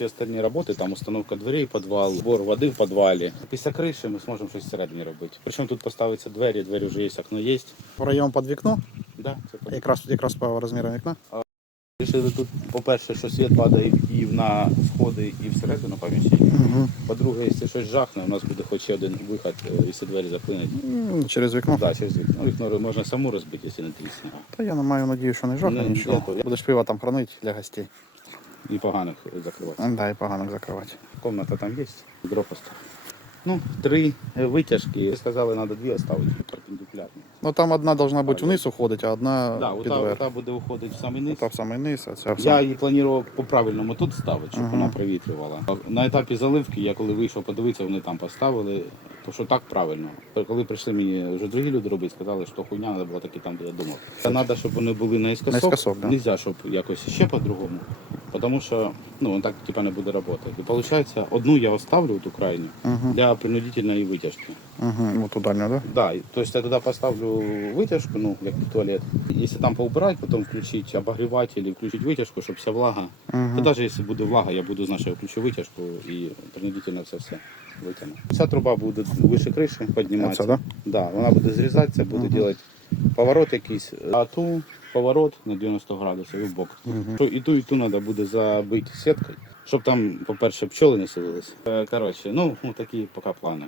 всі остальні роботи, там установка дверей, підвал, збор води в підвалі. Після криші ми зможемо щось всередині робити. Причому тут поставиться двері, двері вже є, окно є. Пройом під вікно, Да, це так. якраз, якраз по розмірам вікна. Рішили тут, по-перше, що світ падає і на входи, і всередину поміщення. Угу. По-друге, якщо щось жахне, у нас буде хоч ще один виход, е, якщо двері заклинять. Через вікно. Да, через вікно. Вікно можна саму розбити, якщо не трісне. Та я не маю надію, що не жахне Ну, нічого. Будеш пиво там хранити для гостей. І поганих закривати. Да, і поганок закривати. Комната там є, відро. Ну, три е, витяжки. Сказали, треба дві оставити перпендикулярні. Ну там одна должна бути вниз уходити, а одна Да, під верх. буде уходити в самий низ. Та в самий низ, а ця в Я її планував по-правильному тут ставити, щоб Ага. вона провітрювала. На етапі заливки, я коли вийшов подивитися, вони там поставили, то що так правильно. Коли прийшли мені вже другі люди робити, сказали, що хуйня треба було таки там, де я думав. Це треба, щоб вони були наискосок. Наискосок, да. Нельзя, щоб якось ще по-другому Тому що ну, він так типа, не буде працювати. І виходить, одну я оставлю ту крайню Угу. для принудительної витяжки. Угу. Вот ту дальню, да? Да, і- то есть я тогда поставлю вытяжку, ну, як туалет. Если там поубирать, потом включить обогреватель и включить вытяжку, чтобы вся влага. Угу. То даже если буде влага, я буду знати, що я включу витяжку і принудительно це все витягну. Ця труба буде вище криші підніматися. Оце, да? Да, вона буде зрізатися, буде Мгм. робити поворот якийсь, а ту поворот на 90 градусів і в бок. Угу. І ту, і ту треба буде забити сіткою, щоб там, по-перше, пчоли не селились. Е, Коротше, ну, ну такі поки плани.